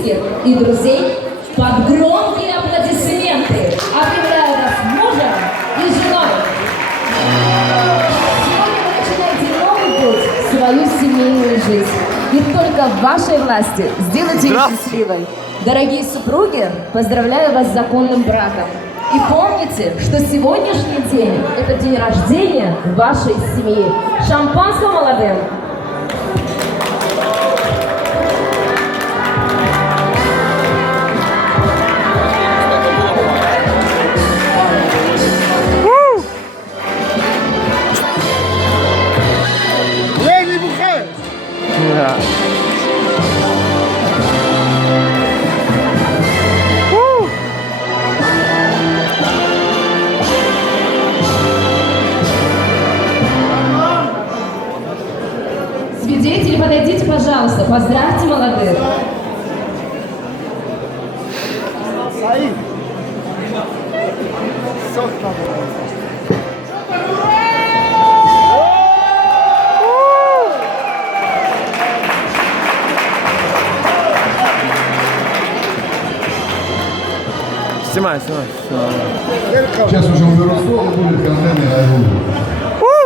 близких и друзей под громкие аплодисменты объявляю вас мужем и женой. Сегодня вы начинаете новый путь в свою семейную жизнь. И только в вашей власти сделать ее счастливой. Дорогие супруги, поздравляю вас с законным браком. И помните, что сегодняшний день – это день рождения вашей семьи. Шампанского молодым! Я не бухаю! Свидетели, подойдите, пожалуйста, поздравьте молодых. Саид! Сок там. Снимай. Сейчас уже уберу стол и будет контентный район.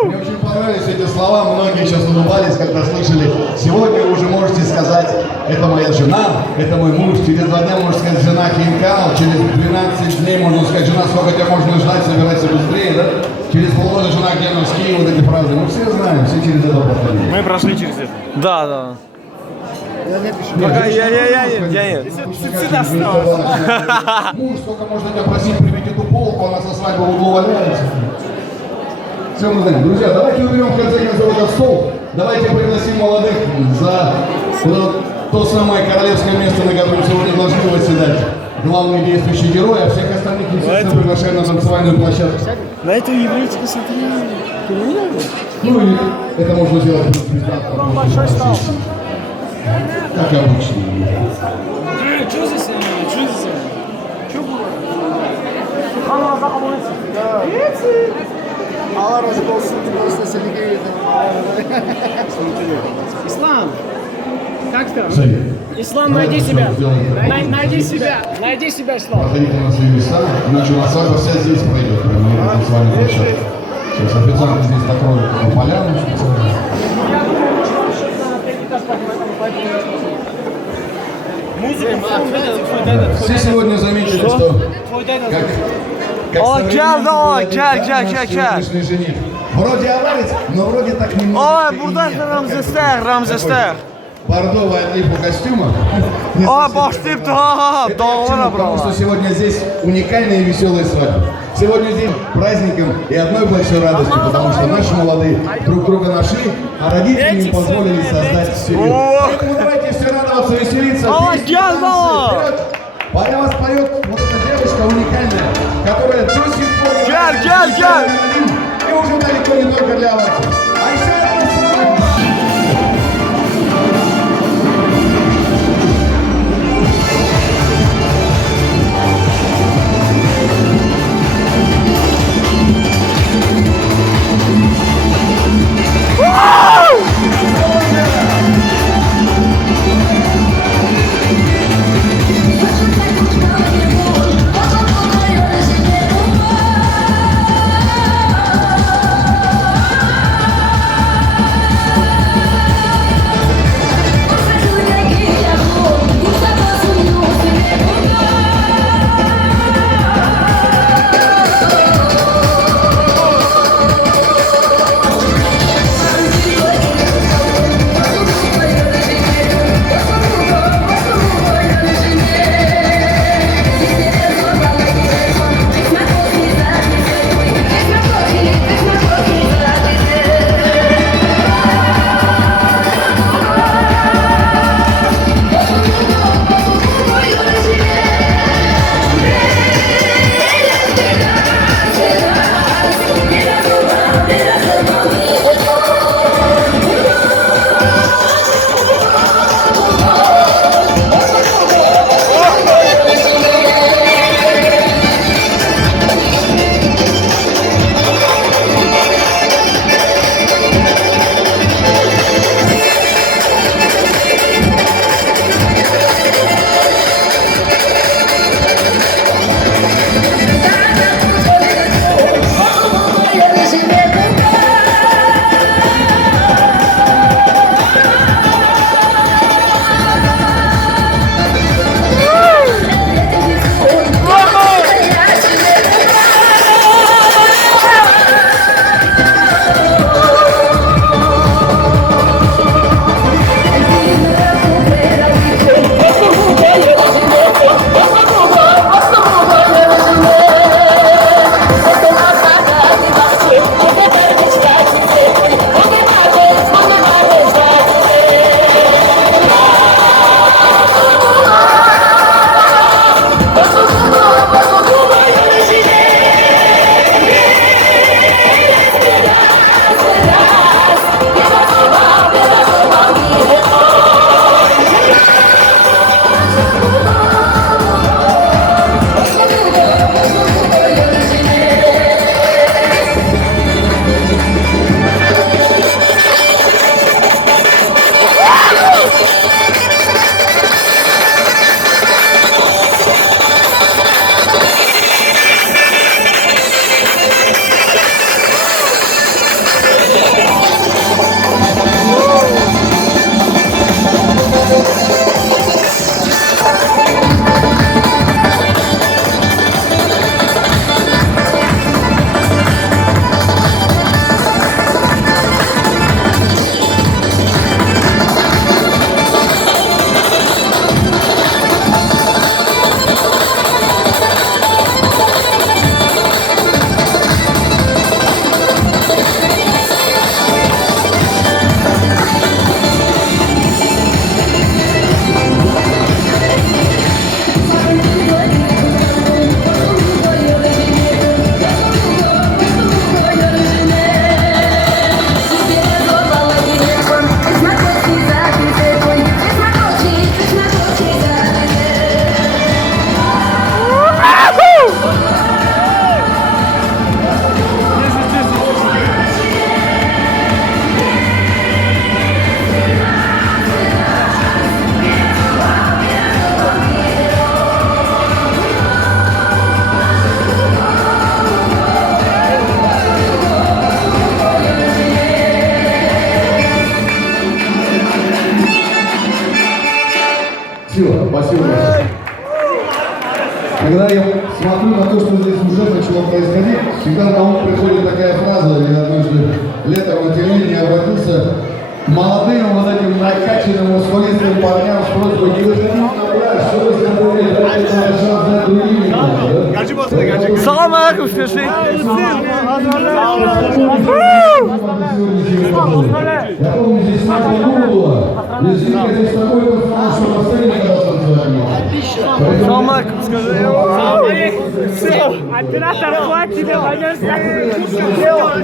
Мне очень понравились эти слова, многие сейчас улыбались, когда слышали. Сегодня вы уже можете сказать, это моя жена, это мой муж. Через 2 дня можно сказать, жена Хинкал. Через 12 дней можно сказать, жена, сколько тебя можно ждать, собирайся быстрее, да? Через полгода жена Геновский, вот эти фразы. Мы все знаем, все через это проходили. Мы прошли через это. Да. Я не пишу. Пока я. Всегда стало. Муж, сколько можно тебя просить прибить эту полку, она со свадьбы в углу валяется. Все мы знаем. Друзья, давайте уберем в конце концов этот стол. Давайте пригласим молодых за то самое королевское место, на котором сегодня должны восседать главный действующий герой, а всех остальных, естественно, приглашаем на танцевальную площадку. На эту еврейскую смотри. Ты не видел? Ну и это можно сделать бесплатно. Большой стал. Как обычно. Что здесь? Что было? Хана закабулит. Да. Allah razı olsun. Просто Сергей. Ислам, как ты? Женя, Ислам, найди себя. Найди себя. Найди себя, Ислам. проходите на свои места, иначе у нас свадьба вся здесь пройдет, прямо на этой танцевальной площадке. Сейчас официанты здесь накроют эту поляну специально. Все сегодня заметили, что как современный сегодняшний жених. Вроде аварец, но вроде так немного. Ой, burada Ramzester. Бордовый отлив у костюма. Aa başlayıp da Это я к чему? Потому что сегодня здесь уникальная и веселая свадьба. Сегодня день праздником и одной большой радостью, потому что наши молодые друг друга нашли, а родители им позволили создать семью. Поэтому давайте все радоваться, веселиться. Вместе танцы. Вперед! Поля вас поет вот эта девушка уникальная, которая до сих пор... Gel. И уже далеко не только для вас. Айшат Расулова! Спасибо, спасибо. Когда я смотрю на то, что здесь уже начало происходить, всегда на ум приходит такая фраза, я однажды летом на телевидении обратился к молодым вот этим накачанным мускулистым парням с просьбой не выходить на пляж, что вы смотрели, дайте шанс дать другим. Salam aleyküm скажи. Я помню, здесь много было, здесь такой персонаж, что на сцене когда танцевать. Salam aleyküm скажи. Все, оператор, хватит, пойдем.